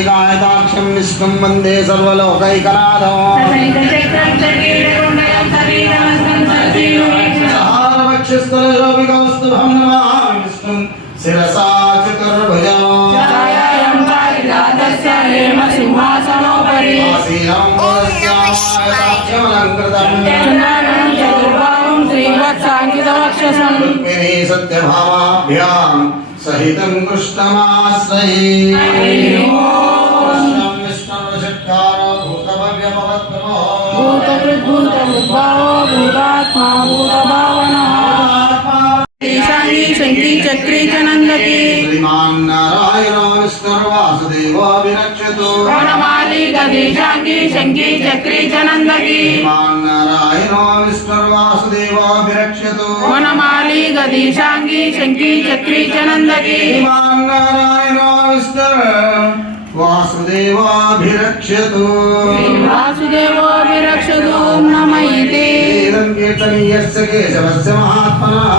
पुण्डरीकायताक्षं विष्णुं वन्दे सर्वलोकैकनाथं सहारवक्षस्थलशोभिकौस्तुभं नमामि विष्णुं शिरसा चतुर्भुजं सिंहासनोपरि रुक्मिणी सत्यभामाभ्यां सहितं कृष्णमाश्रये शंकी चक्री च नंदकी श्रीमान नारायण विष्णुर्वासुदेवो विरक्षतु वनमाली गदीशांगी शंकी चक्री च नंदकी श्रीमान नारायण विष्णुर्वासुदेवो विरक्षतु वनमाली गदीशांगी शंकी चक्री च नंदकी श्रीमान नारायण विष्णुर्वासुदेवो विरक्षतु वासुदेवोऽभिरक्षतु नमैते कीर्तनीयस्य केशवस्य महात्मनः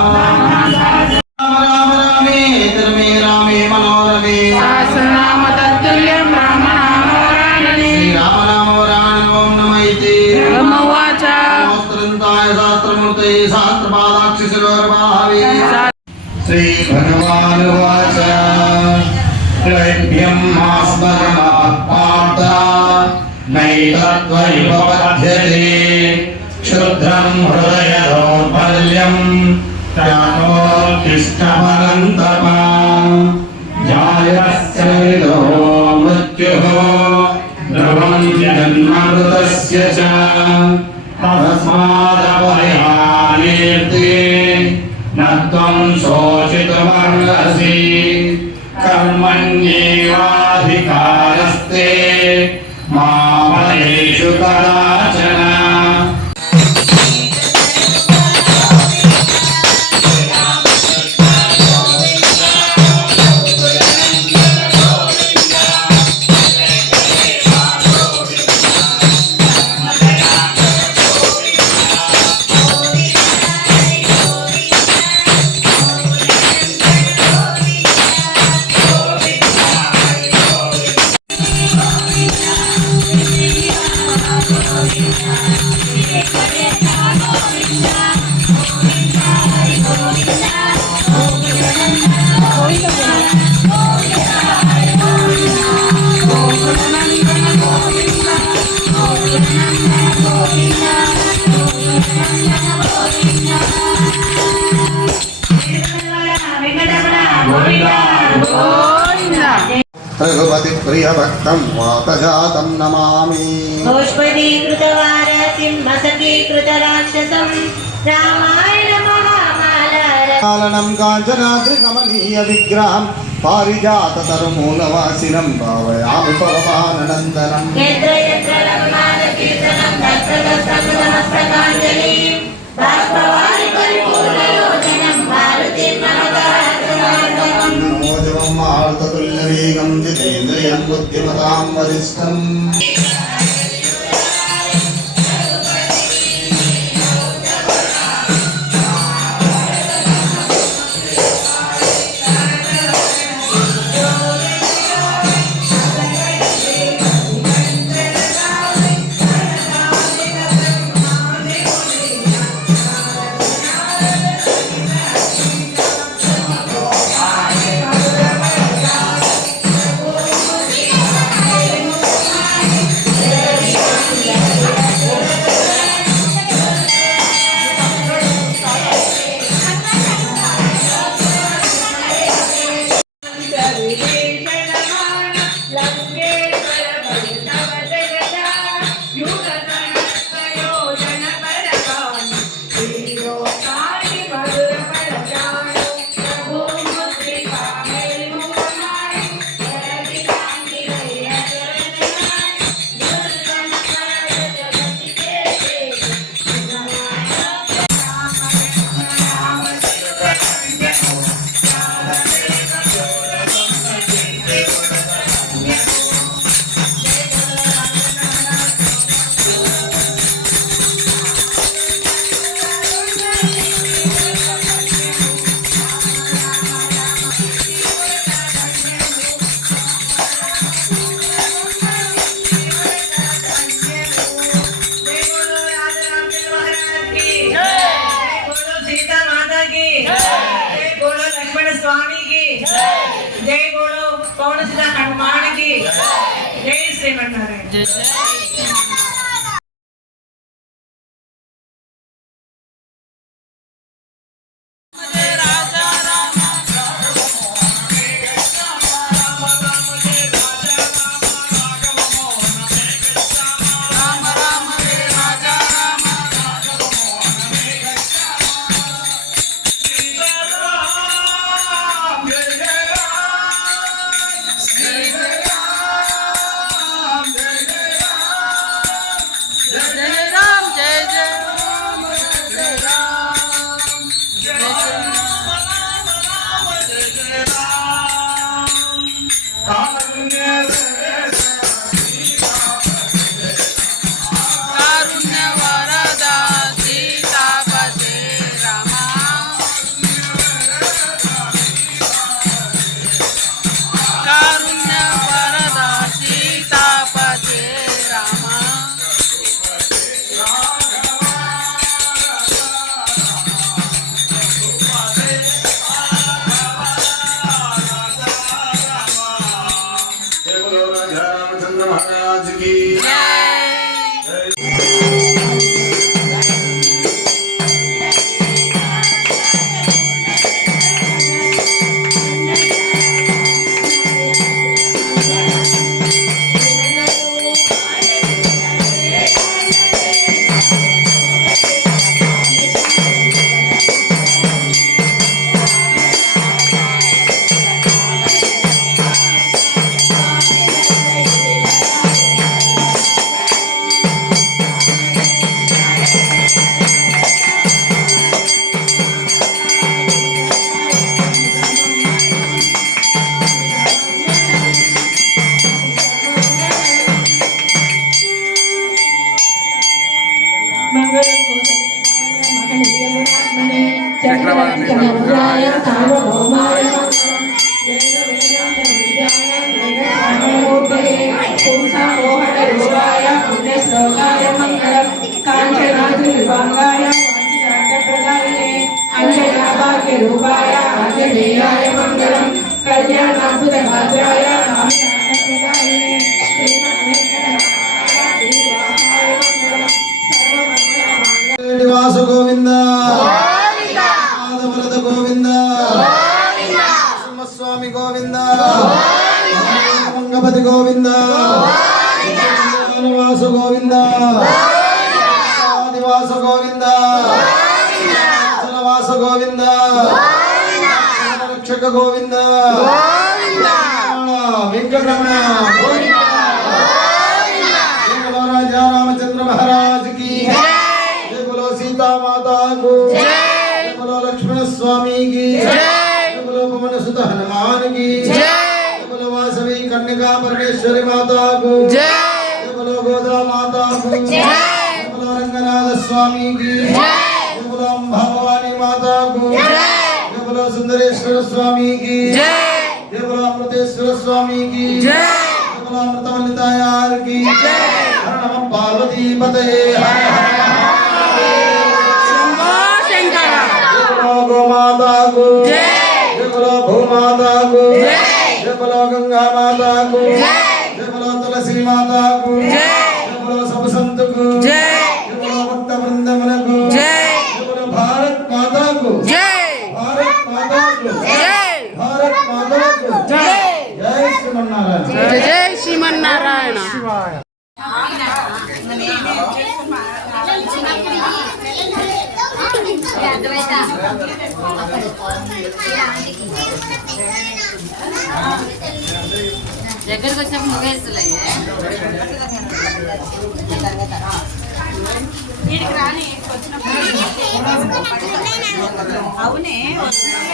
रामे मनोरमे सहस्रनाम तत्तुल्यं रामनामोरानने श्रीराम नामो राम नमैते ब्रह्मवाच शास्त्रन्ताय शास्त्रमूर्तये शास्त्रपादाक्षिशिरोर्भावे श्रीभगवानुवाच क्लैभ्यं मास्मरणात्मार्ता नैतत्त्वयुपपद्यते क्षुद्रं हृदय दौर्बल्यं त्यागोत्तिष्ठमनन्तप जायस्यैलो मृत्युः ध्रुवं जन्ममृतस्य च तस्मादपरिहार्येऽर्थे न त्वं शोचितुमर्हसि कर्मण्येवाधिकारस्ते मा फलेषु कदाचन रघुपति प्रिय भक्तं वातजातं नमामि गोष्पदीकृतवारतिं मसकीकृतराक्षसं रामायण महामालारनं काञ्चनाद्रिकमनीय विग्रहं पारिजाततरुमूलवासिनं भावयामि पवमाननन्दनं यत्र यत्र रघुनाथकीर्तनं तत्र तत्र नमस्तकाञ्जलिं बाष्पवारि परिपूर्णलोचनं भारतीं नमतार्थनाथं नमोजवं मारुततुल्यवेगं जितेन्द्रियं बुद्धिमतां वरिष्ठम् శ్రీమన్నారాయణ. జై జై చక్రవర్తి సార్వభౌమాయ పుంసామోహనరూపాయ పుణ్యశ్లోకాయ మంగళం కాంచనాద్రివిభాంగాయ వాంఛితార్థప్రదాయినే అంజనాభాగ్యరూపాయ ఆంజనేయాయ మంగళం కళ్యాణాద్భుతగాత్రాయ కామితార్థప్రదాయినే శ్రీమద్వేంకటనాథాయ శ్రీనివాసాయ మంగళం సర్వమంగళమాంగళ్యం శ్రీనివాస గోవింద పాదవరద గోవింద నరసింహస్వామి గోవింద మంగపతి గోవింద శ్రీనివాస గోవింద ఆదివాస గోవింద జనవాస గోవింద రక్షక గోవింద వెంకటరమణ గోవింద రాజా రామచంద్ర మహారాజ్ की जय बोलो सीता माता को जय बोलो लक्ष्मण स्वामी की जय बोलो पवन सुत हनुमान की जय बोलो वासवी कन्यका परमेश्वरी माता को जय बोलो गोदा माता को जय बोलो रंगनाथ स्वामी की जय बोलो अम्बा भवानी माता को जय बोलो सुंदरेश्वर स्वामी की जय बोलो अमृतेश्वर स्वामी की जय बोलो अमृतवनितायार की जय हर नमः पार्वती पते हर माता को जय बोलो भू माता को जय बोलो गंगा माता को जय बोलो तुलसी माता को जय बोलो सब संत को जय बोलो भक्त वृंदवन को जय बोलो भारत माता को जय भारत माता को जय भारत माता को जय जय श्रीमन्नारायण जय जय श्रीमन्नारायण దగ్గరకు వచ్చినప్పుడు నువ్వేస్తులే వీడికి రాని అవునే వచ్చినప్పుడు